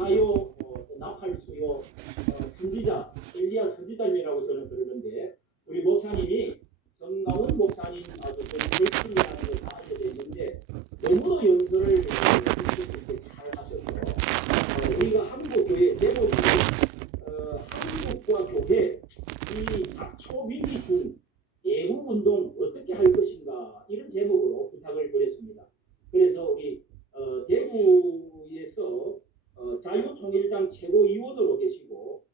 사요 나팔 수요 선지자 엘리야 선지자님이라고 저는 그러는데 우리 목사님이 정가운 목사님 아주 열심히라는 걸 다 알려져 있는데 너무도 연설을 이렇게 잘 하셔서 우리가 한국 교회 제목이 한국과 교회 이 초위기 중 애국 운동 어떻게 할 것인가 이런 제목으로 부탁을 드렸습니다. 그래서 우리 대구에서 자유통일당 최고위원으로 계시고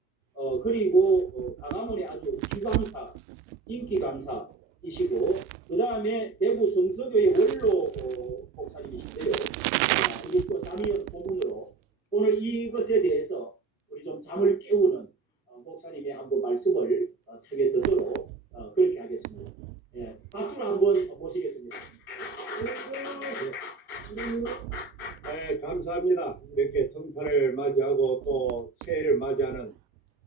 그리고 강화문의 아주 지강사 인기 강사이시고 그 다음에 대구 성서교회 원로 목사님이신데요. 이것도 잠이연 고문으로 오늘 이것에 대해서 우리 좀 잠을 깨우는 목사님의 한번 말씀을 책에 듣도록 그렇게 하겠습니다. 예, 박수로 한번 모시겠습니다. 네, 감사합니다. 이렇게 성탄을 맞이하고 또 새해를 맞이하는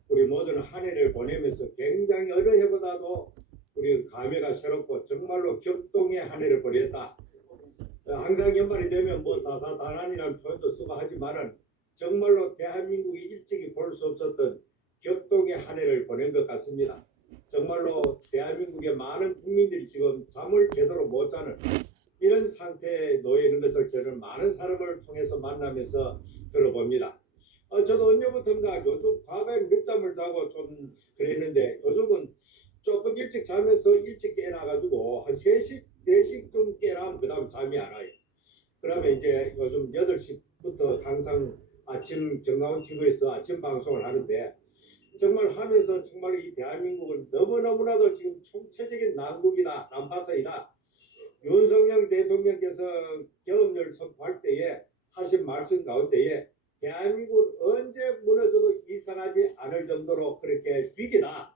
우리 모든 한 해를 보내면서 굉장히 어느 해보다도 우리 감회가 새롭고 정말로 격동의 한 해를 보냈다. 항상 연말이 되면 뭐 다사다난이라는 표현도 쓰고 하지만은 정말로 대한민국이 일찍이 볼 수 없었던 격동의 한 해를 보낸 것 같습니다. 정말로 대한민국의 많은 국민들이 지금 잠을 제대로 못 자는 이런 상태에 놓여 있는 것을 저는 많은 사람을 통해서 만나면서 들어봅니다. 저도 언제부턴가 요즘 과거에 늦잠을 자고 좀 그랬는데 요즘은 조금 일찍 자면서 일찍 깨어나가지고 한 3시, 4시쯤 깨어나면 그 다음 잠이 안 와요. 그러면 이제 요즘 8시부터 항상 아침 정가운 TV에서 아침 방송을 하는데 정말 하면서 정말 이 대한민국은 너무너무나도 지금 총체적인 난국이다, 난파선이다. 윤석열 대통령께서 계엄령을 선포할 때에 하신 말씀 가운데에 대한민국은 언제 무너져도 이상하지 않을 정도로 그렇게 위기다.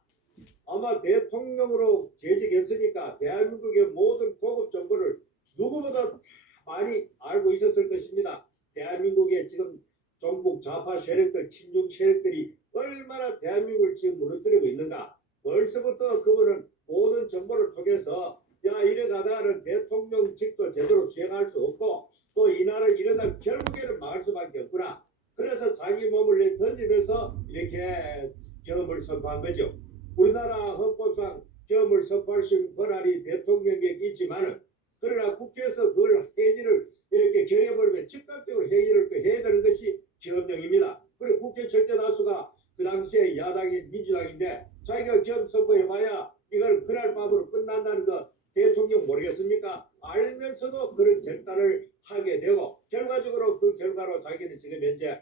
아마 대통령으로 재직했으니까 대한민국의 모든 고급 정보를 누구보다 많이 알고 있었을 것입니다. 대한민국의 지금 종북 좌파 세력들, 친중 세력들이 얼마나 대한민국을 지금 무너뜨리고 있는가. 벌써부터 그분은 모든 정보를 통해서 야 이래 가다가는 대통령직도 제대로 수행할 수 없고 또 이 나라를 이러다 결국에는 망할 수밖에 없구나. 그래서 자기 몸을 던지면서 이렇게 계엄을 선포한 거죠. 우리나라 헌법상 계엄을 선포할 수 있는 권한이 대통령에게 있지만은 그러나 국회에서 그걸 해지를 이렇게 결해버리면 즉각적으로 회의를 또 해야 되는 것이 계엄령입니다. 그리고 국회 절대 다수가 그 당시에 야당인 민주당인데 자기가 계엄 선포해봐야 이걸 그날 밤으로 끝난다는 거 대통령 모르겠습니까? 알면서도 그런 결단을 하게 되고 결과적으로 그 결과로 자기는 지금 현재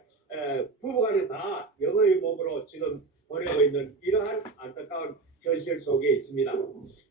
부부간에 다 영어의 몸으로 지금 보내고 있는 이러한 안타까운 현실 속에 있습니다.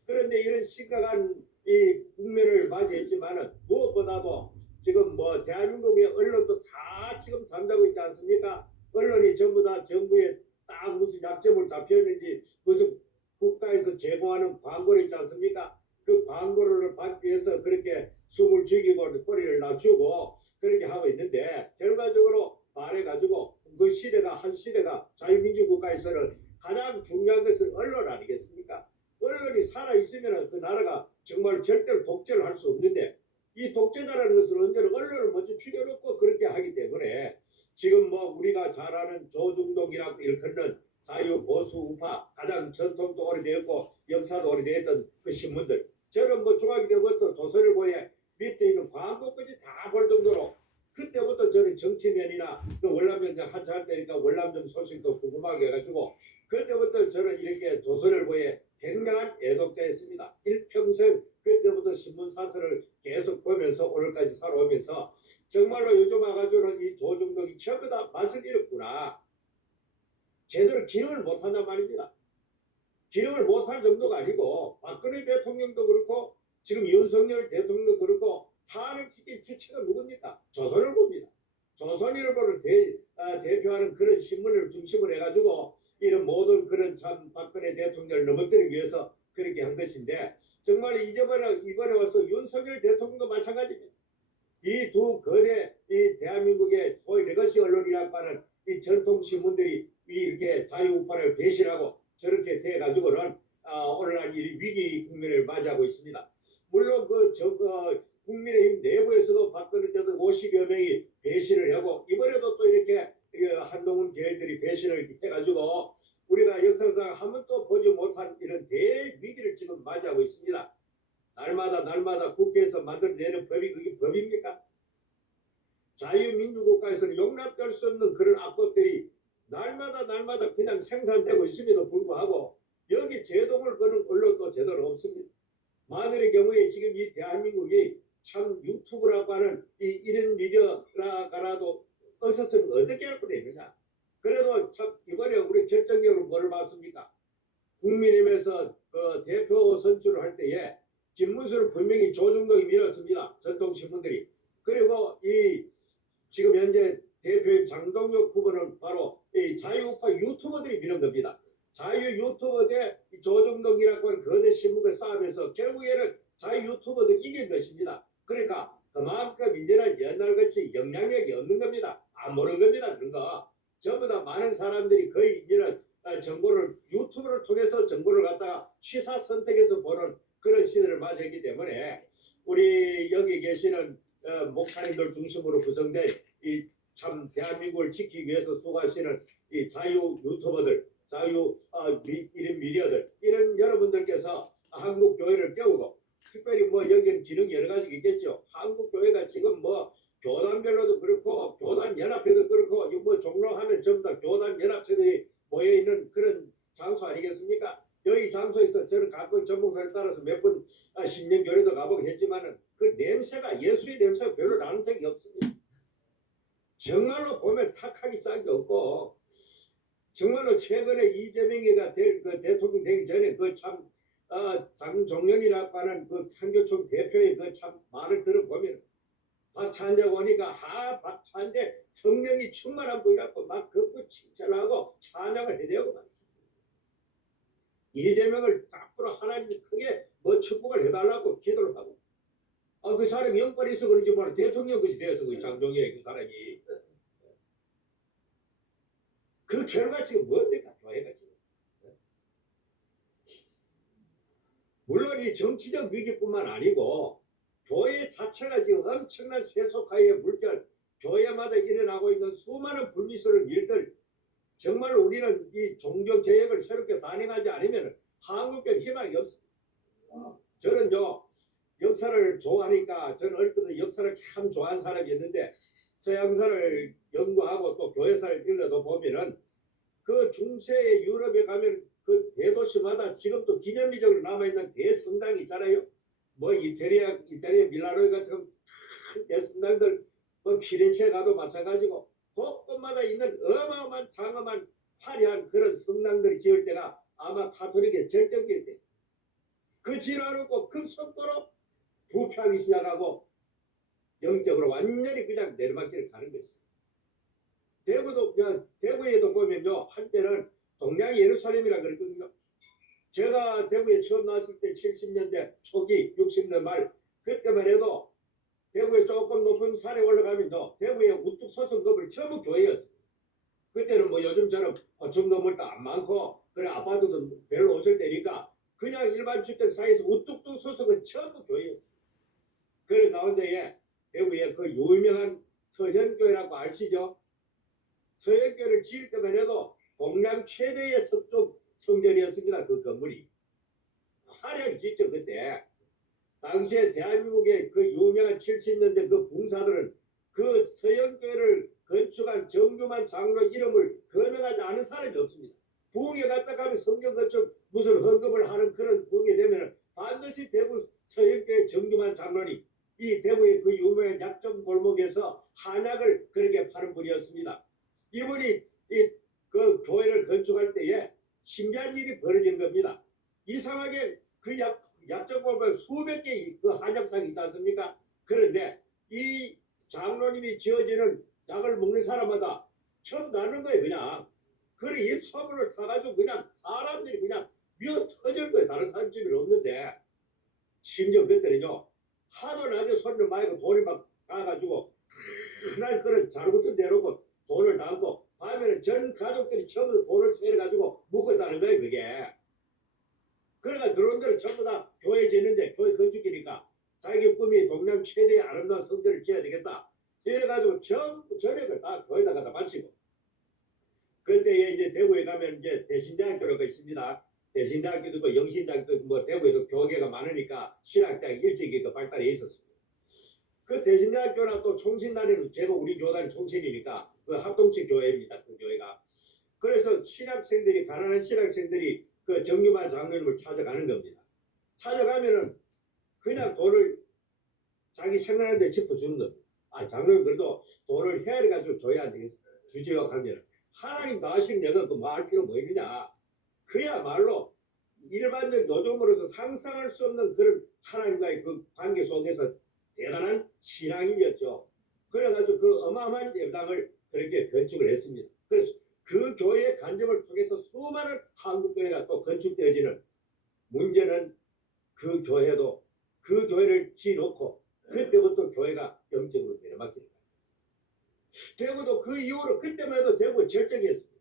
그런데 이런 심각한 이 국면을 맞이했지만은 무엇보다도 지금 뭐 대한민국의 언론도 다 지금 잠자고 있지 않습니까? 언론이 전부 다 정부에 딱 무슨 약점을 잡혔는지 무슨 국가에서 제공하는 광고를 있지 않습니까? 그 광고를 받기 위해서 그렇게 숨을 죽이고 꼬리를 낮추고 그렇게 하고 있는데 결과적으로 말해가지고 그 시대가 한 시대가 자유민주국가에서는 가장 중요한 것은 언론 아니겠습니까? 언론이 살아있으면 그 나라가 정말 절대로 독재를 할 수 없는데 이 독재자라는 것은 언제나 언론을 먼저 죽여놓고 그렇게 하기 때문에 지금 뭐 우리가 잘 아는 조중동이라고 일컫는 자유 보수 우파 가장 전통도 오래되었고 역사도 오래되었던 그 신문들 저는 뭐 중학교 때부터 조선일보에 밑에 있는 광고까지 다 볼 정도로 그때부터 저는 정치면이나 그 월남전쟁 한참 할 때니까 월남전 소식도 궁금하게 해가지고 그때부터 저는 이렇게 조선일보에 굉장한 애독자였습니다. 일평생 그때부터 신문 사설을 계속 보면서 오늘까지 살아오면서 정말로 요즘 와가지고는 이 조중동이 전부 다 맛을 잃었구나. 제대로 기능을 못한단 말입니다. 기능을 못할 정도가 아니고 박근혜 대통령도 그렇고 지금 윤석열 대통령도 그렇고 탄핵시킨 주체가 누굽니까? 조선일보입니다. 조선일보를 대표하는 그런 신문을 중심으로 해가지고 이런 모든 그런 참 박근혜 대통령을 넘어뜨리기 위해서 그렇게 한 것인데 정말 이번에 와서 윤석열 대통령도 마찬가지입니다. 이 두 거대 이 대한민국의 소위 레거시 언론이라고 하는 이 전통 신문들이 이렇게 자유우파를 배신하고 저렇게 돼가지고는 오늘날 이 위기 국면을 맞이하고 있습니다. 물론 국민의힘 내부에서도 박근혜 때도 50여 명이 배신을 하고 이번에도 또 이렇게 개신을 해가지고 우리가 역사상 한 번도 보지 못한 이런 대위기를 지금 맞이하고 있습니다. 날마다 국회에서 만들어내는 법이 그게 법입니까? 자유민주국가에서는 용납될 수 없는 그런 악법들이 날마다 그냥 생산되고 있음에도 불구하고 여기 제동을 거는 언론도 제대로 없습니다. 만일의 경우에 지금 이 대한민국이 참 유튜브라고 하는 이런 미디어라도 없었으면 어떻게 할 뻔했느냐. 그래도 참 이번에 우리 결정적으로 뭐를 봤습니까? 국민의힘에서 그 대표 선출을 할 때에 김문수를 분명히 조중동이 밀었습니다. 전통신문들이. 그리고 이 지금 현재 대표인 장동혁 후보는 바로 이 자유우파 유튜버들이 밀은 겁니다. 자유 유튜버 대 조중동이라고 하는 거대 신문과 싸우면서 결국에는 자유 유튜버들이 이긴 것입니다. 그러니까 그만큼 이제는 옛날같이 영향력이 없는 겁니다. 안 보는 겁니다. 그런 거. 전부 다 많은 사람들이 거의 이제는 정보를 유튜브를 통해서 정보를 갖다가 취사 선택해서 보는 그런 시대를 맞이했기 때문에 우리 여기 계시는 목사님들 중심으로 구성된 이 참 대한민국을 지키기 위해서 수고하시는 이 자유 유튜버들, 이런 미디어들, 이런 여러분들께서 한국 교회를 깨우고 특별히 뭐 여기는 기능이 여러 가지 있겠죠. 한국 교회가 지금 뭐 교단별로도 그렇고 교단 연합회도 그렇고 뭐 종로하면 전부 다 교단 연합체들이 모여 있는 그런 장소 아니겠습니까? 여기 장소에서 저는 가끔 전목사를 따라서 몇 번 10년 교회도 가보고 했지만은 그 냄새가 예수의 냄새가 별로 나는 적이 없습니다. 정말로 보면 탁하기 짝이 없고 정말로 최근에 이재명이가 그 대통령 되기 전에 그 참 장종현이라고 하는 그 한교총 대표의 그 참 말을 들어보면 박찬대 오니까 박찬대 성령이 충만한 분이라고 막 걷고 칭찬하고 찬양을 해대고 말이죠. 이재명을 앞으로 하나님이 크게 뭐 축복을 해달라고 기도를 하고 그 사람이 영빨이 있어 그런지 모르 대통령까지 되어서 그 장종현 그 사람이 그 결과 지금 뭡니까 교회가 지금. 물론 이 정치적 위기뿐만 아니고 교회 자체가 지금 엄청난 세속화의 물결, 교회마다 일어나고 있는 수많은 불미스러운 일들, 정말 우리는 이 종교 개혁을 새롭게 단행하지 않으면 한국교회 희망이 없습니다. 저는요 역사를 좋아하니까 저는 어릴 때부터 역사를 참 좋아하는 사람이었는데 서양사를 연구하고 또 교회사를 읽어도 보면은 그 중세의 유럽에 가면 그 대도시마다 지금도 기념비적으로 남아있는 대성당이 있잖아요. 뭐 이태리아 밀라노 같은 큰 대성당들, 뭐 피렌체에 가도 마찬가지고 곳곳마다 있는 어마어마한 장엄한 화려한 그런 성당들이 지을 때가 아마 가톨릭의 절정기일 때. 그 지나놓고 급속도로 부패하기 시작하고 영적으로 완전히 그냥 내리막길을 가는 것입니다. 대구에도 보면요 한때는 동양 예루살렘이라 그랬거든요. 제가 대구에 처음 나왔을 때 70년대 초기 60년 말 그때만 해도 대구에 조금 높은 산에 올라가면요 대구에 우뚝 솟은 건물이 전부 교회였어요. 그때는 뭐 요즘처럼 고층 건물도 안 많고 그래 아파트도 별로 없을 때니까 그냥 일반 주택 사이에서 우뚝 솟은 건 전부 교회였어요. 그런 가운데에 대구에 그 유명한 서현교회라고 아시죠? 서현교회를 지을 때만 해도 동양 최대의 석조 성전이었습니다. 그 건물이 화려하게 짓죠. 그때 당시에 대한민국의 그 유명한 70년대 그 붕사들은 그 서현교회를 건축한 정규만 장로 이름을 거명하지 않은 사람이 없습니다. 부흥에 갔다 가면 성경 건축 무슨 헌금을 하는 그런 부흥이 되면 반드시 대구 서현교회 정규만 장로님 이 대구의 그 유명한 약점 골목에서 한약을 그렇게 파는 분이었습니다. 이분이 그 교회를 건축할 때에 신기한 일이 벌어진 겁니다. 이상하게 그 약점 골목에 수백 개의 그 한약상이 있지 않습니까? 그런데 이 장로님이 지어지는 약을 먹는 사람마다 처음 나는 거예요. 그냥 그래 이 소문을 타가지고 그냥 사람들이 그냥 미어 터질 거예요. 다른 사람집이 없는데 심지어 그때는요 하도 낮에 소리를 많이 돈이 막 가가지고 그날 그런 자루부터 내놓고 돈을 담고 밤에는 전 가족들이 전부 돈을 세려가지고 묶었다는 거예요. 그게 그러니까 들어온 데는 전부 다 교회 짓는데 교회 건축이니까 자기 꿈이 동양 최대의 아름다운 성전을 지어야 되겠다 이래가지고 전부 저녁을 다 교회에다 갖다 바치고 그때 이제 대구에 가면 이제 대신대학교라고 있습니다. 대신대학교도 있고 영신대학교도 있고 뭐 대구에도 교계가 많으니까 신학대학이 일찍이 그 발달해 있었습니다. 그 대신대학교나 또 총신단위는 제가 우리 교단이 총신이니까 그 합동치 교회입니다. 그 교회가. 그래서 신학생들이 가난한 신학생들이 그 정규만 장로님을 찾아가는 겁니다. 찾아가면은 그냥 돈을 자기 생각하는 데 짚어주는 겁니다. 아 장로님 그래도 돈을 헤아려 가지고 줘야 안 되겠어. 주지요 하면 하나님도 아시는 내가 그 말 필요 뭐 있느냐. 그야말로 일반적 요즘으로서 상상할 수 없는 그런 하나님과의 그 관계 속에서 대단한 신앙인이었죠. 그래가지고 그 어마어마한 예당을 그렇게 건축을 했습니다. 그래서 그 교회의 간접을 통해서 수많은 한국 교회가 또 건축되어지는 문제는 그 교회도 그 교회를 지어놓고 그때부터 교회가 영적으로 내려막히는 거예요. 대구도 그 이후로 그때만 해도 대구 절정이었습니다.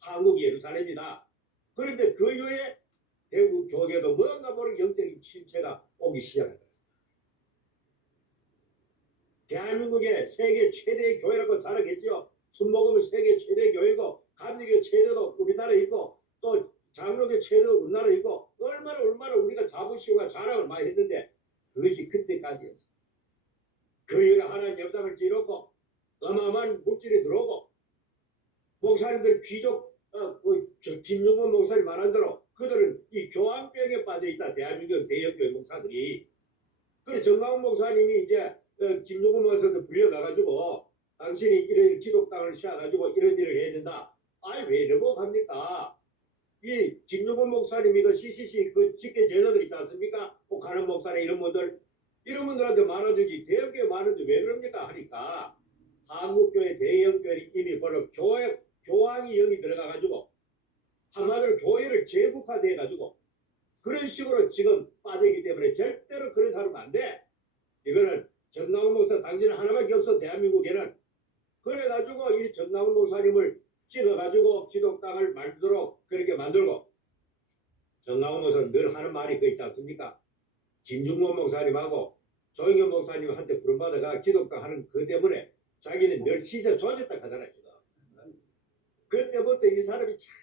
한국 예루살렘이다. 그런데 그 이후에 대구 교계도 뭔가 모르는 영적인 침체가 오기 시작하더라고요. 대한민국의 세계 최대의 교회라고 자랑했죠. 순복음은 세계 최대의 교회고 감리교 최대도 우리나라에 있고 또 장로교 최대도 우리나라에 있고 얼마나 우리가 자부심과 자랑을 많이 했는데 그것이 그때까지였어요. 그 이후에 하나님 영당을 지어놓고 어마어마한 물질이 들어오고 목사님들 귀족 김용범 목사님 말한 대로 그들은 이 교황병에 빠져있다. 대한민국 대역교회 목사들이. 그래 정광훈 목사님이 이제 김용범 목사한테 불려가가지고 당신이 이런 기독당을 시작가지고 이런 일을 해야 된다. 아니 왜 이러고 갑니까? 이 김용범 목사님이 그 CCC 그 직계 제자들 있지 않습니까? 가는 목사님 이런 분들한테 말아주지 대역교회 말하는데 왜 그럽니까? 하니까 한국교회 대형교회는 이미 바로 교황이 영이 들어가가지고 한마디로 교회를 제국화돼가지고 그런 식으로 지금 빠져있기 때문에 절대로 그런 사람은 안 돼. 이거는 정강훈 목사 당신은 하나밖에 없어 대한민국에는. 그래가지고 이 정강훈 목사님을 찍어가지고 기독당을 만들도록 그렇게 만들고 정강훈 목사는 늘 하는 말이 그 있지 않습니까? 김중범 목사님하고 조영현 목사님한테 부름받아가 기독당 하는 그 때문에 자기는 늘 시세 조졌다 하잖아요. 지금. 그때부터 이 사람이 참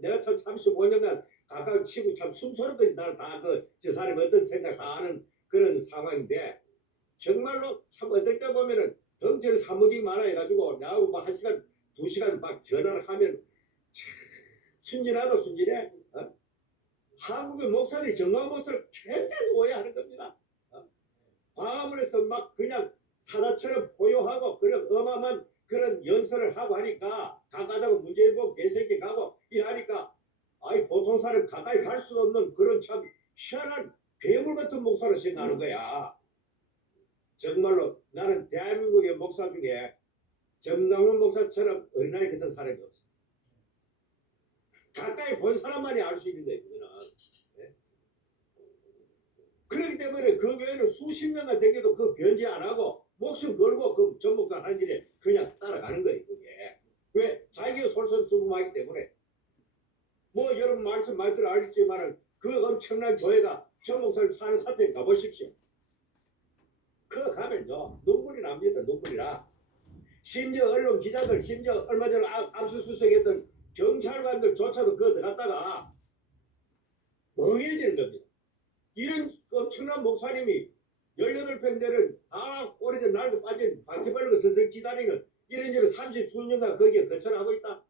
내가 참 35년간 가까운 치고 참 숨소리 것이 나는 다 저 사람이 어떤 생각 다 아는 그런 상황인데 정말로 참 어떨 때 보면은 덩치를 사무디 많아 해가지고 나하고 뭐 1시간 2시간 막 전화를 하면 참 순진하다 순진해. 한국의 목사들이 정강 목사를 굉장히 오해하는 겁니다. 광화문 에서 막 그냥 사자처럼 포효하고 그런 어마어마한 그런 연설을 하고 하니까 가까다고 문재인 보고 개새끼 가고 이러니까 아이 보통 사람 가까이 갈 수 없는 그런 참 희한한 괴물 같은 목사로 생각하는 거야. 정말로 나는 대한민국의 목사 중에 정강훈 목사처럼 어린아이 같은 사람이 없어. 가까이 본 사람만이 알 수 있는 거예요. 그거는. 네? 그렇기 때문에 그 교회는 수십 년간 댕겨도 그 변제 안 하고 목숨 걸고 그 전 목사 하는 일에 그냥 따라가는 거예요. 그게. 왜? 자기가 솔선수범하기 때문에. 뭐 여러분 말씀 많이 들어 알겠지만은 그 엄청난 교회가 전 목사님 사는 사태에 가보십시오. 그거 가면요 눈물이 납니다. 눈물이 나. 심지어 언론 기자들 심지어 얼마 전에 압수수색했던 경찰관들조차도 그거 들어갔다가 멍해지는 겁니다. 이런 엄청난 목사님이 18평 되는 다 오래전 날고 빠진 바퀴벌레가 서서 기다리는 이런저런 30수년간 거기에 거처하고 있다.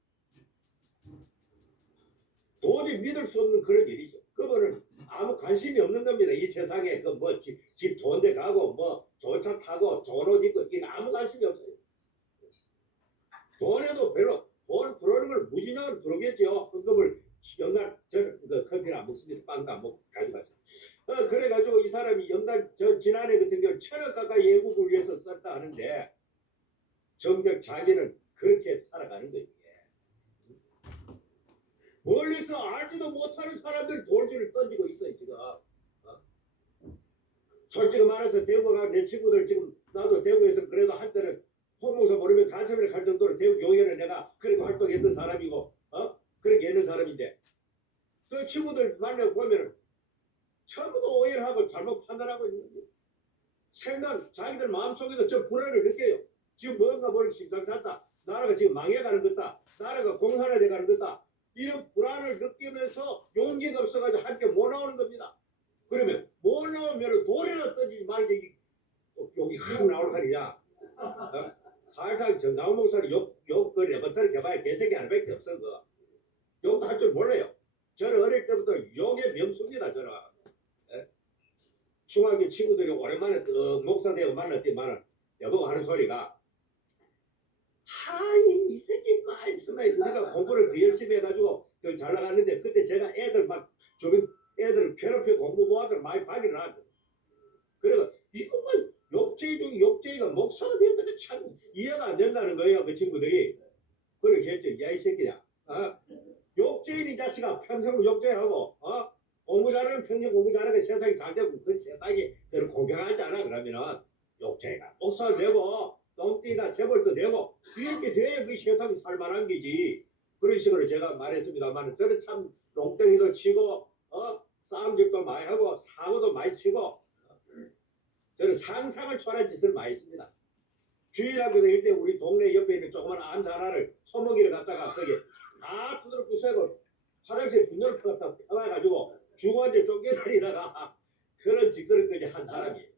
도저히 믿을 수 없는 그런 일이죠. 그분은 아무 관심이 없는 겁니다. 이 세상에 그 뭐 집 좋은 데 가고 뭐 좋은 차 타고 좋은 옷 입고 이건 아무 관심이 없어요. 돈에도 별로 돈 들어오는 걸 무진장으로 들어오겠죠. 헌금을 연간 저는 그 커피를 안 먹습니다. 빵도 안 먹고 가져갔어요. 그래가지고 이 사람이 연간 저 지난해 같은 경우 1,000억 가까이 예국을 위해서 썼다 하는데 정작 자기는 그렇게 살아가는 거예요. 멀리서 알지도 못하는 사람들이 돌줄을 던지고 있어요 지금. 솔직히 말해서 대구가 내 친구들 지금 나도 대구에서 그래도 한때는 홍목사 모르면 간첩이라 갈 정도로 대구 교회는 내가 그렇게 활동했던 사람이고 그렇게 했는 사람인데 그 친구들 만나 보면은 전부 다 오해를 하고 잘못 판단하고 있는 거예요. 생각 자기들 마음속에도 좀 불안을 느껴요. 지금 뭔가 모르게 심상치 않다. 나라가 지금 망해가는 것다. 나라가 공산화돼가는 것다. 이런 불안을 느끼면서 용기가 없어가지고 함께 못 나오는 겁니다. 그러면 못 나오면 돌에나 던지지 말지 여기 확 나올 사리냐. 어? 사실상 정다운 목사는 욕 레버터를 개봐야 개새끼 하나밖에 없어. 욕도 할 줄 몰라요. 저는 어릴 때부터 욕의 명수입니다. 저는. 예? 중학교 친구들이 오랜만에 목사 되고 만났더니만 여보가 하는 소리가 하이 이 새끼 막 있으면 우리가 공부를 더 열심히 해가지고 더 잘 나갔는데 그때 제가 애들 막 주변 애들 괴롭혀 공부 모아들 많이 박이를 하거든. 그래서 이것만 욕쟁이 중에 욕쟁이가 목사가 되었다가 참 이해가 안 된다는 거예요. 그 친구들이. 그렇게 했죠. 야 이 새끼야. 어? 욕쟁이 이 자식아 평생 욕쟁이하고 공부 잘하는 평생 공부 잘하고 세상이 잘 되고 그 세상이 그걸 공평하지 않아. 그러면은 욕쟁이가 목사가 되고 똥띠가 재벌도 되고 이렇게 돼야 그 세상이 살만한 거지. 그런 식으로 제가 말했습니다만 저는 참 롱땡이도 치고 싸움집도 많이 하고 사고도 많이 치고 저는 상상을 초월한 짓을 많이 했습니다. 주일학교 다닐 때 우리 동네 옆에 있는 조그만 암사 하나를 소먹이를 갖다가 거기 다 두드러 부수고 화장실 분열을 갖다 펴가지고 중원에 쫓겨다니다가 그런 짓거리까지 한 사람이에요.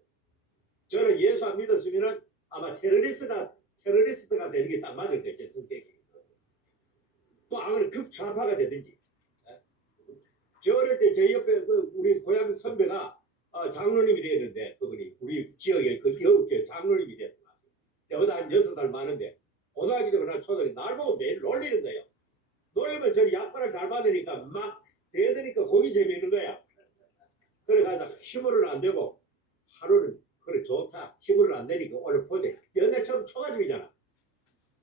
저는 예수 안 믿었으면은 아마 테러리스트가 되는 게 딱 맞을 거예요. 제 성격이. 또 아무리 극좌파가 되든지. 저 어릴 때 제 옆에 우리 고향 선배가 장로님이 되었는데 그분이 우리 지역에 그 여국교회 장로님이 되었다. 내보다 한 6살 많은데 고등학교 때나 초등학교 날 보고 매일 놀리는 거예요. 놀리면 저는 약발을 잘 받으니까 막 대드니까 거기 재미있는 거야. 그래가지고 힘으로는 안 되고 하루는 그래 좋다 힘으로는 안 되니까 오늘 보자. 옛날처럼 초가집이잖아.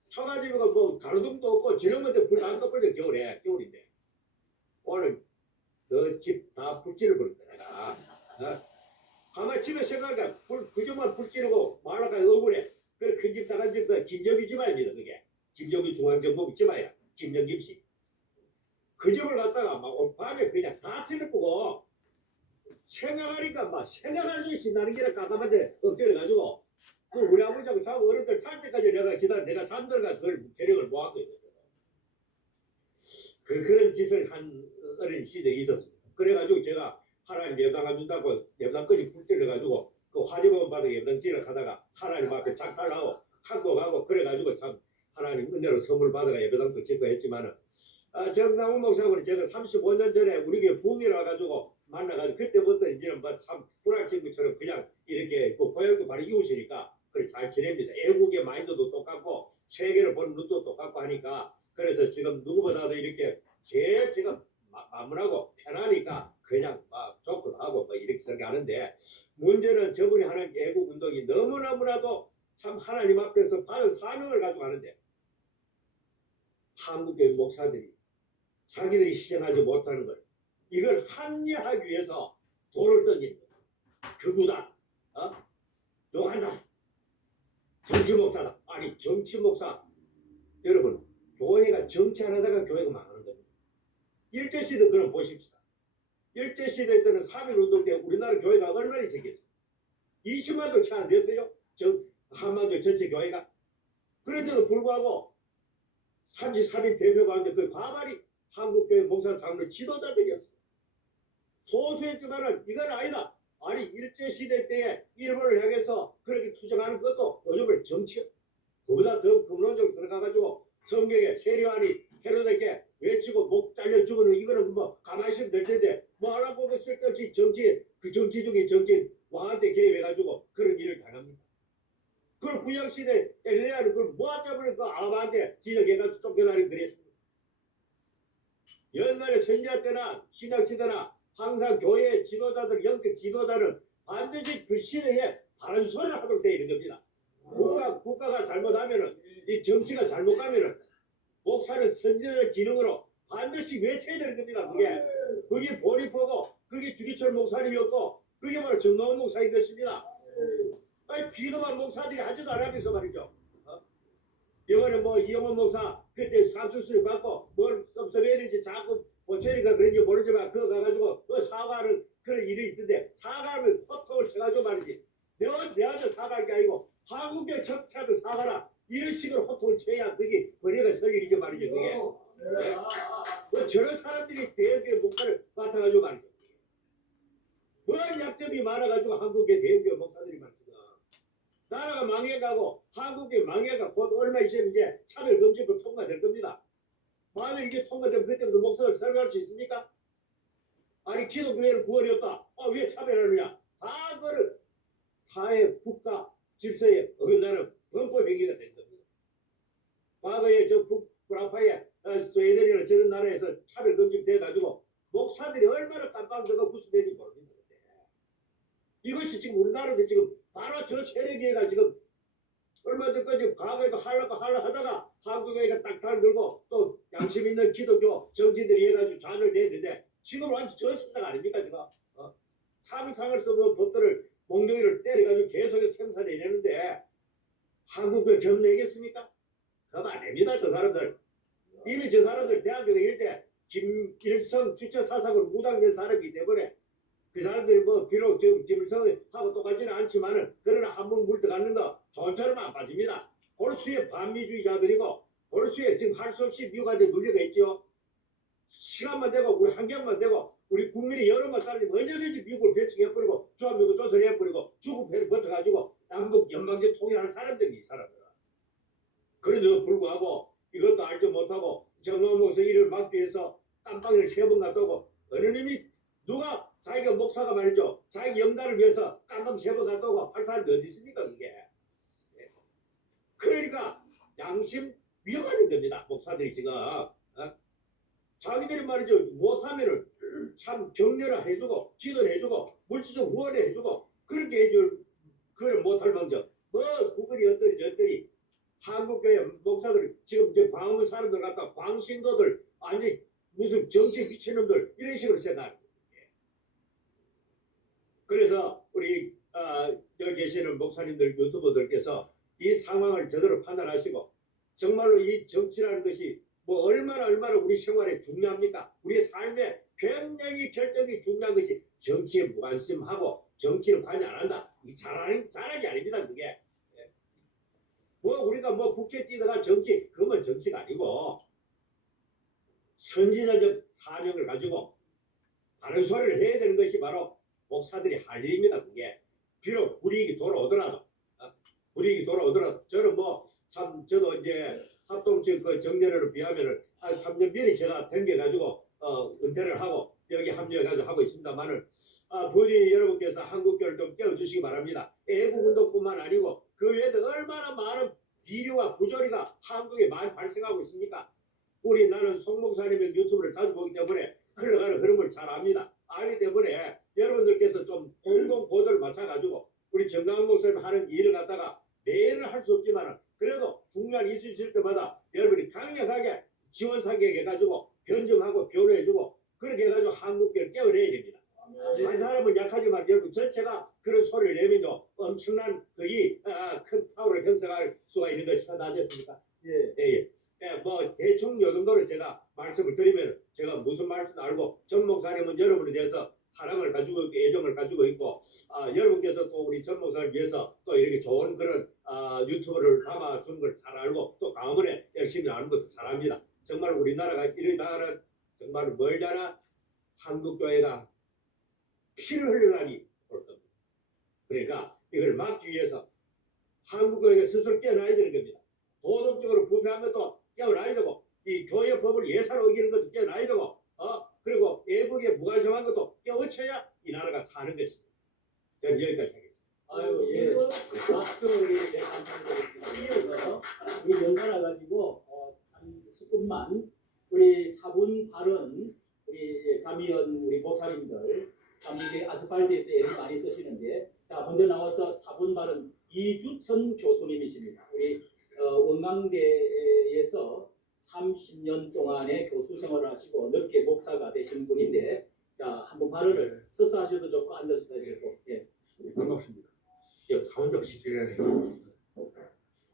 초가집이가 뭐 가로등도 없고 지렁이한테 불 안 꺼버려 겨울인데 오늘 너 집 다 불지를 부를 거야 내가. 가만히 집에 생각하니까 그저만 불 지르고 말라가 억울해. 그래 큰 집 작은 집 김정기 집안입니다. 그게 김정기 중앙정보국 집안이야. 김정김씨 그 집을 갖다가 막 밤에 그냥 다 tele보고 생각하니까 막 생각할 수 신나는 게라 깜깜한데 엎드려가지고 그 우리 아버지하고 자고 어른들 잘 때까지 내가 잠들어가 그걸 계력을 모한 거예요. 그런 짓을 한 어린 시절이 있었습니다. 그래가지고 제가 하나님 예당 안 준다고 예당까지 불때려가지고 그 화재본 받아 예당 지락하다가 하나님 앞에 작살나고 항복하고 그래가지고 참 하나님 은혜로 선물 받아가 예배당도 짓고 했지만은 정남훈 목사하고는 제가 35년 전에 우리 교회 부흥회를 와가지고 만나가지고 그때부터 이제는 뭐 참 불알 친구처럼 그냥 이렇게 그 고향도 바로 이웃이니까 그래 잘 지냅니다. 애국의 마인드도 똑같고 세계를 보는 눈도 똑같고 하니까 그래서 지금 누구보다도 이렇게 제일 지금 마무하고 편하니까 그냥 막 좋기도 하고 뭐 이렇게 저렇게 하는데 문제는 저분이 하는 애국 운동이 너무나도 참 하나님 앞에서 받은 사명을 가지고 하는데 한국교회 목사들이 자기들이 희생하지 못하는 걸 이걸 합리화하기 위해서 돌을 던지는 거야. 극우다. 욕한다. 정치 목사다. 아니 정치 목사. 여러분 교회가 정치 안 하다가 교회가 망하는 겁니다. 일제시대 그럼 보십시다. 일제시대 때는 3.1운동 때 우리나라 교회가 얼마나 있었겠어요? 20만도 채 안 됐어요? 한반도 전체 교회가. 그런데도 불구하고 33인 대표 가운데 그 과반이 한국교회 목사 장로 지도자들이었어요. 소수했지만은 이건 아니다. 아니 일제시대 때에 일본을 향해서 그렇게 투쟁하는 것도 요즘은 정치 그보다 더 근원적으로 들어가가지고 성경에 세례요한이 헤로데께 외치고 목 잘려 죽으는 이거는 뭐 가만히 있으면 될 텐데 뭐 알아보고 쓸데없이 그 정치 중에 정치 왕한테 개입해가지고 그런 일을 당합니다. 그걸 구약시대 엘리야는 그걸 뭐 때문에 그 아합한테 지적해가지고 쫓겨나는 그랬습니다. 옛날에 선지자 때나 신약시대나 항상 교회의 지도자들 영적 지도자는 반드시 그 시대에 바른 소리를 하도록 되어 있는 겁니다. 국가가 잘못하면은 이 정치가 잘못 가면은 목사는 선지자의 기능으로 반드시 외쳐야 되는 겁니다. 그게 보리포고 그게 주기철 목사님이었고 그게 바로 정노원 목사인 것입니다. 아니 비겁한 목사들이 하지도 않으면서 말이죠. 이번에 뭐 이영원 목사 그때 삼수수를 받고 뭘 섭섭해야지 자꾸 모체니까 그런지 모르지만 그거 가가지고 사과하는 그런 일이 있던데 사과하면 호통을 쳐가지고 말이지 내한테 사과할 게 아니고 한국의 정치한테 사과라 이런 식으로 호통을 쳐야 그게 거리가 설 일이죠 말이죠. 그게 네? 뭐 저런 사람들이 대형교회 목사를 맡아가지고 말이죠. 뭔 약점이 많아가지고 한국의 대형교회 목사들이 말이죠. 나라가 망해가고 한국이 망해가 곧 얼마 있으면 이제 차별금지법 통과될 겁니다. 만약 이게 통과되면 그때부터 목사를 설교할 수 있습니까? 아니 기독교회는 구원이 없다. 왜 차별하느냐? 다 그걸 사회, 국가, 질서에 어긋나는 범법 행위가 된 겁니다. 과거에 저 북브라파의 스웨덴이나 저런 나라에서 차별금지 돼가지고 목사들이 얼마나 깜빡하고 구속된지 모릅니다. 이것이 지금 우리나라도 지금 바로 저 세력이가 지금 얼마 전까지 과거에도 하려고 하다가 한국에가 딱 달들고 또 양심 있는 기독교 정치인들이 해가지고 좌절됐는데 지금 완전 저 세상 아닙니까 지금 참상을 써서 법들을 몽둥이를 때려가지고 계속해서 생산해내는데 한국을 견내겠습니까? 그럼 안 됩니다 저 사람들. 이미 저 사람들 대한민국 일대 김일성 주체 사상으로 무당된 사람이기 때문에 그 사람들이 뭐 비록 지금 김일성하고 똑같지는 않지만은 그러나 한번 물들어가는 거 저처럼 안 빠집니다. 골수의 반미주의자들이고 골수에 지금 할 수 없이 미국한테 눌려가 있죠. 시간만 되고 우리 환경만 되고 우리 국민이 여론만 따르면 언제든지 미국을 배척해버리고 주한미국 조선해버리고 주국회를 버텨가지고 남북 연방제 통일하는 사람들이 이 사람들은. 그런데도 불구하고 이것도 알지 못하고 정엄호서 일을 막기 위해서 깜빡이를 3번 갔다 오고 어느 놈이 누가 자기가 목사가 말이죠. 자기 영달을 위해서 깜빡 3번 갔다 오고 할 사람이 어디 있습니까 그게. 그러니까 양심 위험한 겁니다. 목사들이 지금. 자기들이 말이죠. 못하면은 참 격려를 해주고 지도해주고 물질적 후원을 해주고 그렇게 해줄 그걸 못할 망정 뭐 구글이 어떠니 저떠니 한국교회 목사들 지금 이제 광화문 사람들 갖다 광신도들 아니 무슨 정치 미친놈들 이런 식으로 생각하는 거예요. 그래서 우리 여기 계시는 목사님들 유튜버들께서 이 상황을 제대로 판단하시고 정말로 이 정치라는 것이 뭐 얼마나 우리 생활에 중요합니까? 우리 삶에 굉장히 결정이 중요한 것이 정치에 무관심하고 정치를 관여 안 한다. 이 잘하기 아닙니다. 그게. 뭐 우리가 뭐 국회 뛰다가 정치 그건 정치가 아니고 선지자적 사명을 가지고 바른 소리를 해야 되는 것이 바로 목사들이 할 일입니다. 그게. 비록 불이익이 돌아오더라도 저는 뭐 참 저도 이제 합동측 그 정년회를 비하면은 한 3년 미리 제가 댕겨가지고 은퇴를 하고 여기 합류해가지고 하고 있습니다만은 부디 여러분께서 한국교를 좀 깨워주시기 바랍니다. 애국운동뿐만 아니고 그 외에도 얼마나 많은 비리와 부조리가 한국에 많이 발생하고 있습니까? 나는 송 목사님의 유튜브를 자주 보기 때문에 흘러가는 흐름을 잘 압니다. 알기 때문에 여러분들께서 좀 공동보조를 맞춰가지고 우리 정강훈 목사님 하는 일을 갖다가 매일 할 수 없지만은 그래도 중요한 이슈 있을 때마다 여러분이 강력하게 지원사격 해가지고 변증하고 변호해주고 그렇게 해가지고 한국교를 깨워내야 됩니다. 한 사람은 약하지만 여러분 전체가 그런 소리를 내면요 엄청난 거의 큰 파워를 형성할 수가 있는 것이 하나됐습니까? 예. 뭐 대충 요 정도로 제가 말씀을 드리면 제가 무슨 말씀 알고 전 목사님은 여러분에 대해서 사랑을 가지고 있고 애정을 가지고 있고 여러분께서 또 우리 전 목사를 위해서 또 이렇게 좋은 그런 유튜브를 담아준 걸 잘 알고 또 강원에 열심히 하는 것도 잘합니다. 정말 우리나라가 이러다가는 정말 멀잖아 한국교회가 피를 흘려나니 올 겁니다. 그러니까 이걸 막기 위해서 한국교회가 스스로 깨어나야 되는 겁니다. 도덕적으로 부패한 것도 깨어나야 되고 이 교회법을 예사로 어기는 것도 깨어나야 되고 그리고 애국에 무관심한 것도 깨우쳐야 이 나라가 사는 것입니다. 저는 여기까지 하겠습니다. 아유 예. 박수로 우리 감사드리겠습니다. 이어서 우리 연달아 가지고 한 10분만 우리 4분 발언 우리 자미연 우리 목사님들 참 이게 아스팔트에서 애를 많이 쓰시는데 자 먼저 나와서 4분 발언 이주천 교수님이십니다. 우리 원광대에서 30년 동안의 교수 생활을 하시고 넓게 목사가 되신 분인데 자 한번 발언을 서서 하셔도 좋고 앉아서 해도 좋고 예. 반갑습니다. 가운데 없이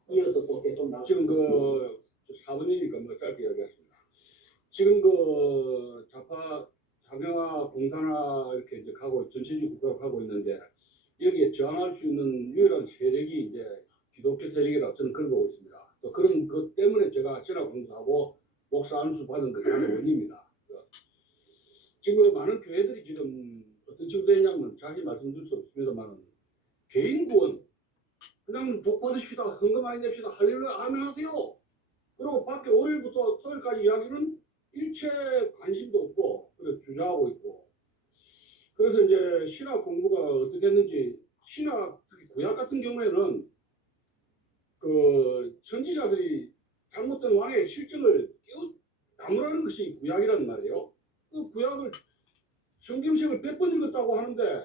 이어서 또 계속 나오고 지금 그 4분이니까 뭐 짧게 얘기하겠습니다. 지금 그 좌파 상영화 공산화 이렇게 이제 가고 전체주의 국가로 가고 있는데 여기에 저항할 수 있는 유일한 세력이 이제 기독교 세력이라고 저는 그런 보고 있습니다. 또 그런 것 때문에 제가 신학 공부하고 목사 안수 받은 것이 하나의 원인입니다. 지금 많은 교회들이 지금 어떤 식으로 되냐면 자세히 말씀드릴 수 없습니다만 개인 구원 그냥 복 받으십시다 헌금 많이 냅시다 할렐루야 아멘 하세요. 그리고 밖에 월요일부터 토요일까지 이야기는 일체 관심도 없고 그래서 주저하고 있고 그래서 이제 신학 공부가 어떻게 했는지 신학 특히 구약 같은 경우에는 그 선지자들이 잘못된 왕의 실정을 나무라는 것이 구약이란 말이에요. 그 구약을 성경책을 100번 읽었다고 하는데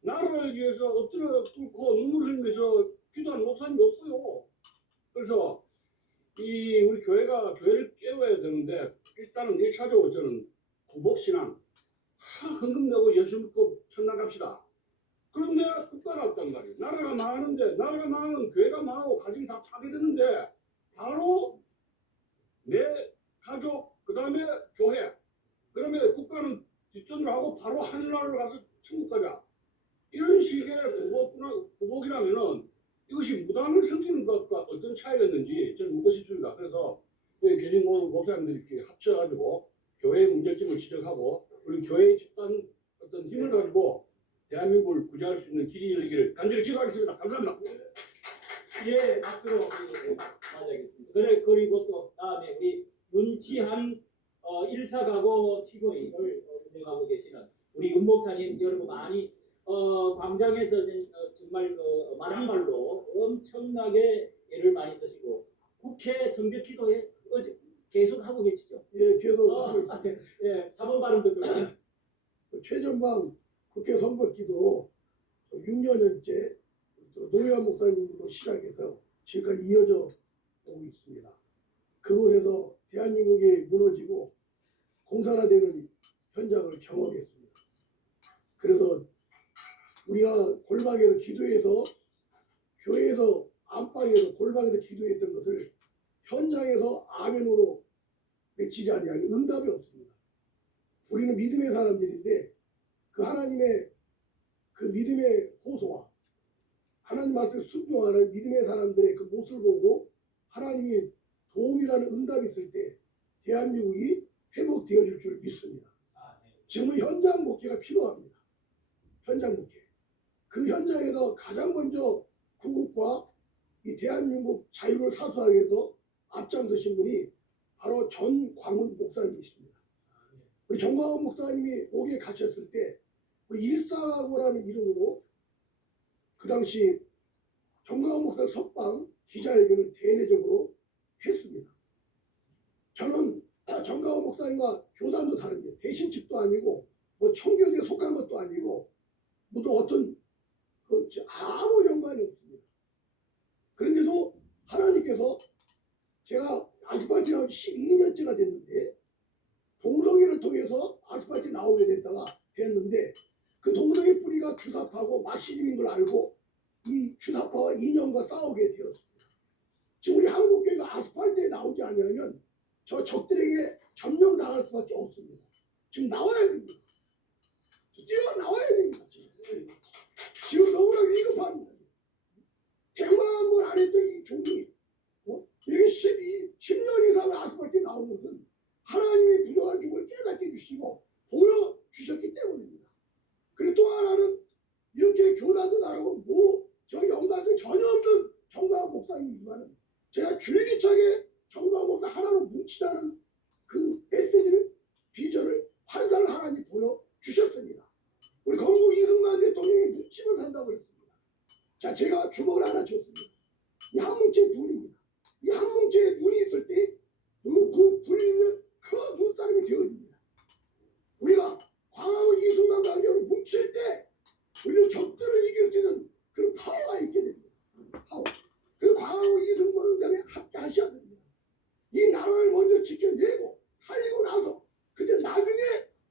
나라를 위해서 엎드려 꿇고 눈물을 흘리면서 기도하는 목사님이 없어요. 그래서 이 우리 교회가 교회를 깨워야 되는데 일단은 1차적으로 저는 구복신앙 헌금 내고 예수 믿고 천당 갑시다. 그런데 국가가 없단 말이에요. 나라가 망하는데 나라가 망하면 교회가 망하고 가정이 다 파괴되는데 바로 내 가족 그 다음에 교회 그 다음에 국가는 뒷전을 하고 바로 하늘나라를 가서 천국 가자. 이런 식의 구복이라면은 이것이 무당을 섬기는 것과 어떤 차이가 있는지 저는 묻고 싶습니다. 그래서 여기 계신 모든 목사님들이 이렇게 합쳐가지고 교회의 문제점을 지적하고 우리 교회의 집단 어떤 힘을 가지고 대한민국을 구제할 수 있는 길이 열리기를 간절히 기도하겠습니다. 감사합니다. 예, 박수로 우리 맞이하겠습니다. 그래 그리고 또 다음에 우리 문치한 일사가고 티고이를 운영하고 계시는 우리 윤 목사님 여러분 많이 광장에서 정말 그 말한말로 엄청나게 애를 많이 쓰시고 국회 선거 기도에 어제 계속 하고 계시죠? 예, 계속 하고 있습니다. 예, 4번 발음도 그렇고 최전방 국회 선거기도 6년째 노회환 목사님으로 시작해서 지금까지 이어져 오고 있습니다. 그곳에서 대한민국이 무너지고 공산화되는 현장을 경험했습니다. 그래서 우리가 골방에서 기도해서 교회에서 안방에서 골방에서 기도했던 것을 현장에서 아멘으로 외치지 아니하면 응답이 없습니다. 우리는 믿음의 사람들인데 그 하나님의 그 믿음의 호소와 하나님 말씀을 순종하는 믿음의 사람들의 그 모습을 보고 하나님이 도움이라는 응답이 있을 때 대한민국이 회복되어질 줄 믿습니다. 지금은 현장 목회가 필요합니다. 현장 목회. 그 현장에서 가장 먼저 구국과 이 대한민국 자유를 사수하기 위해서 앞장서신 분이 바로 전광훈 목사님이십니다. 우리 전광훈 목사님이 옥에 갇혔을 때 우리 일사고라는 이름으로 그 당시 전광훈 목사 석방 기자회견을 대내적으로 했습니다. 저는 전광훈 목사님과 교단도 다릅니다. 대신측도 아니고 뭐 청교도에 속한 것도 아니고 모두 어떤 아무 연관이 없습니다. 그런데도 하나님께서 제가 아스팔트 나온 지 12년째가 됐는데 동성애를 통해서 아스팔트 나오게 됐는데 그 동성애 뿌리가 주사파고 마시즘인 걸 알고 이 주사파와 이념과 싸우게 되었습니다. 지금 우리 한국교회가 아스팔트에 나오지 않으면 저 적들에게 점령당할 수밖에 없습니다. 지금 나와야 됩니다. 뛰어나와야 됩니다. 지금 너무나 위급합니다. 대만을 안 했던 이 종이 이렇게 10년 이상 아스팔트에 나온 것은 하나님의 부정한 종을 깨닫게 해주시고 보여주셨기 때문입니다. 그리고 또 하나는 이렇게 교단도 나라고 저 연관도 전혀 없는 정광훈 목사님이지만 제가 줄기차게 정광훈 목사 하나로 뭉치자는 그 메시지를 비전을 환상을 하나님 보여주셨습니다. 우리 건국 이승만 대통령이 뭉침을 한다고 했습니다. 자, 제가 주먹을 하나 쥐었습니다. 이 한 뭉치의 눈입니다. 이 한 뭉치의 눈이 있을 때 그 불리면 큰 눈사람이 되어집니다. 우리가 광화문 이승만 강경을 뭉칠 때 우리는 적들을 이길 수 있는 그런 파워가 있게 됩니다. 파워. 그 광화문 이승만 강경에 함께하셔야 됩니다. 이 나라를 먼저 지켜내고 살리고 나서 그때 나중에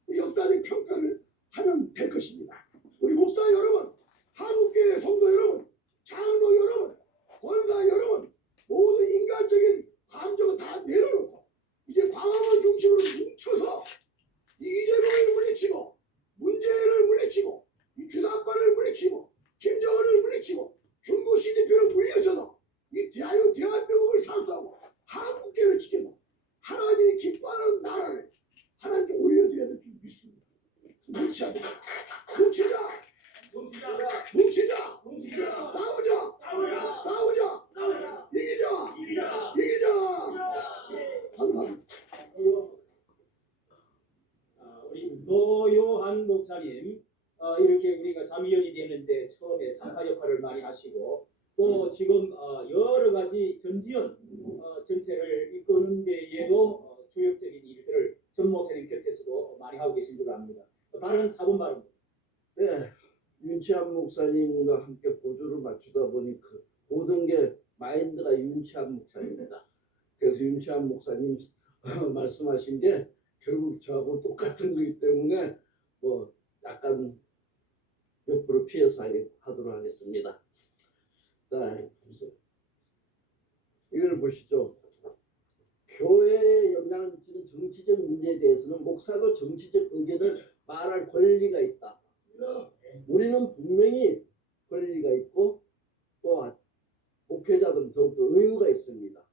우리 역사적 평가를 하면 될 것입니다. 우리 목사 여러분, 한국교회 성도 여러분, 장로 여러분, 권사 여러분, 모든 인간적인 감정을 다 내려놓고 이제 광화문 중심으로 뭉쳐서 이재명을 물리치고 문재인을 물리치고 이 주사파를 물리치고 김정은을 물리치고 중국 시진핑을 물리쳐서 이 대한민국을 사수하고 뭉치자, 뭉치자, 뭉치자, 뭉치자, 싸우자, 싸우자, 싸우자, 싸우자, 이기자, 이기자. 이기자. 감사합니다. 우리 노요한 목사님, 이렇게 우리가 자미연이 되는데 처음에 상하 역할을 많이 하시고 또 지금 여러 가지 전지연 전체를 이끄는 데에도 주역적인 일들을 전 목사님 곁에서도 많이 하고 계신 줄 압니다. 다른 4분 발언. 네, 윤치한 목사님과 함께 보조를 맞추다 보니 그 모든 게 마인드가 윤치한 목사님입니다. 그래서 윤치한 목사님 말씀하신 게 결국 저하고 똑같은 거기 때문에 뭐 약간 옆으로 피해서 하도록 하겠습니다. 자, 이걸 보시죠. 교회에 영향을 미치는 정치적 문제에 대해서는 목사도 정치적 의견을 말할 권리가 있다. 우리는 분명히 권리가 있고 또 목회자들은 더욱더 의무가 있습니다.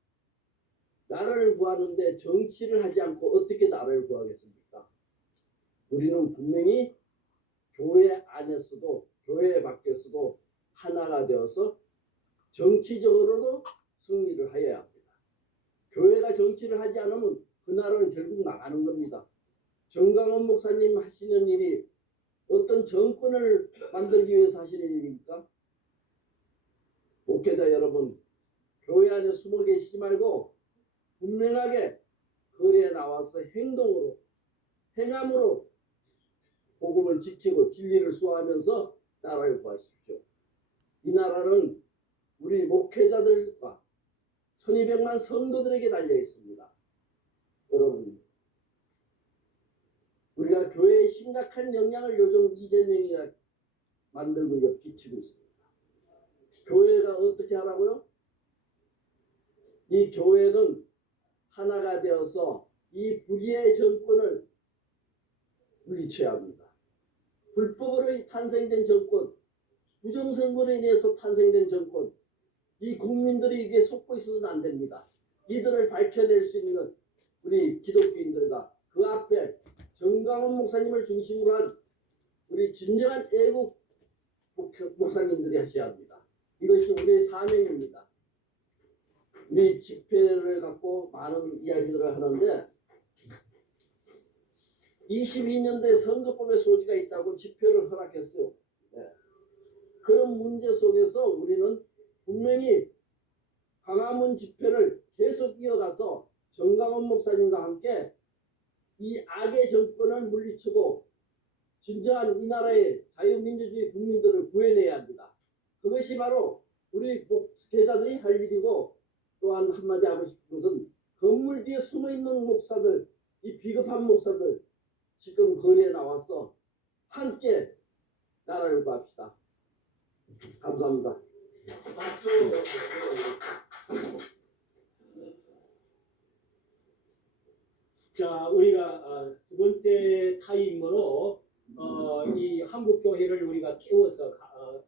나라를 구하는데 정치를 하지 않고 어떻게 나라를 구하겠습니까? 우리는 분명히 교회 안에서도 교회 밖에서도 하나가 되어서 정치적으로도 승리를 하여야 합니다. 교회가 정치를 하지 않으면 그 나라는 결국 망하는 겁니다. 정강원 목사님 하시는 일이 어떤 정권을 만들기 위해서 하시는 일입니까? 목회자 여러분, 교회 안에 숨어 계시지 말고 분명하게 거리에 나와서 행동으로, 행함으로 복음을 지키고 진리를 수호하면서 나라를 구하십시오. 이 나라는 우리 목회자들과 1200만 성도들에게 달려 있습니다. 여러분, 우리가 교회에 심각한 영향을 요즘 이재명이 만들고 끼치고 있습니다. 교회가 어떻게 하라고요? 이 교회는 하나가 되어서 이 불의의 정권을 물리쳐야 합니다. 불법으로 탄생된 정권, 부정선거로 인해서 탄생된 정권, 이 국민들이 이게 속고 있어서는 안 됩니다. 이들을 밝혀낼 수 있는 우리 기독교인들과 그 앞에 정강원 목사님을 중심으로 한 우리 진정한 애국 목사님들이 하셔야 합니다. 이것이 우리의 사명입니다. 우리 집회를 갖고 많은 이야기들을 하는데 22년도에 선거법의 소지가 있다고 집회를 허락했어요. 네. 그런 문제 속에서 우리는 분명히 광화문 집회를 계속 이어가서 정강원 목사님과 함께 이 악의 정권을 물리치고 진정한 이 나라의 자유민주주의 국민들을 구해내야 합니다. 그것이 바로 우리 목회자들이 할 일이고, 또한 한마디 하고 싶은 것은 건물 뒤에 숨어있는 목사들, 이 비겁한 목사들 지금 거리에 나와서 함께 나라를 구합시다. 감사합니다. 박수. 자, 우리가 두 번째 타임으로 이 한국 교회를 우리가 깨워서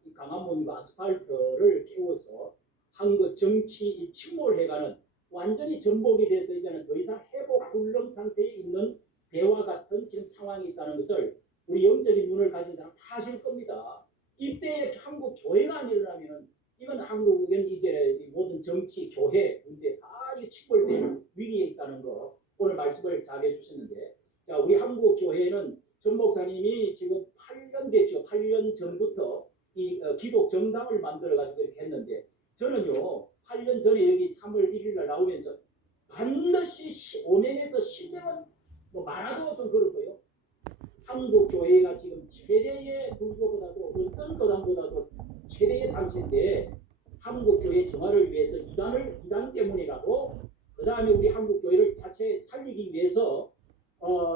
이 광화문과 아스팔트를 깨워서 한국 정치 침몰해가는 완전히 전복이 돼서 이제는 더 이상 회복 불능 상태에 있는 배와 같은 지금 상황이 있다는 것을 우리 영적인 눈을 가진 사람 다 아실 겁니다. 이때 한국 교회가 안 일어나면 이건 한국은 이제 모든 정치 교회 문제 다 침몰될 위기에 있다는 거 오늘 말씀을 잘 해주셨는데, 자, 우리 한국 교회는 전 목사님이 지금 8년 됐죠. 8년 전부터 이 기독 정당을 만들어 가지고 이렇게 했는데, 저는요 8년 전에 여기 3월 1일 날 나오면서 반드시 5명에서 10명은 뭐 많아도 좀 그렇고요. 한국 교회가 지금 최대의 불교보다도 어떤 교단보다도 최대의 단체인데, 한국 교회 정화를 위해서 이단 때문이라도 그 다음에 우리 한국 교회를 자체 살리기 위해서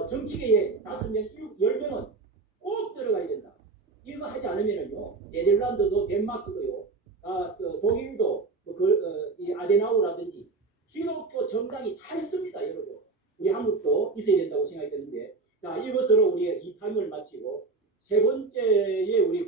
정치계에 5명, 10명은 꼭 들어가야 된다. 이거 하지 않으면은요, 네덜란드도 덴마크도요, 독일도 이 아데나우라든지 기독교 정당이 다 있습니다, 여러분. 우리 한국도 있어야 된다고 생각이 드는데, 자, 이것으로 우리 이 타임을 마치고 세 번째에 우리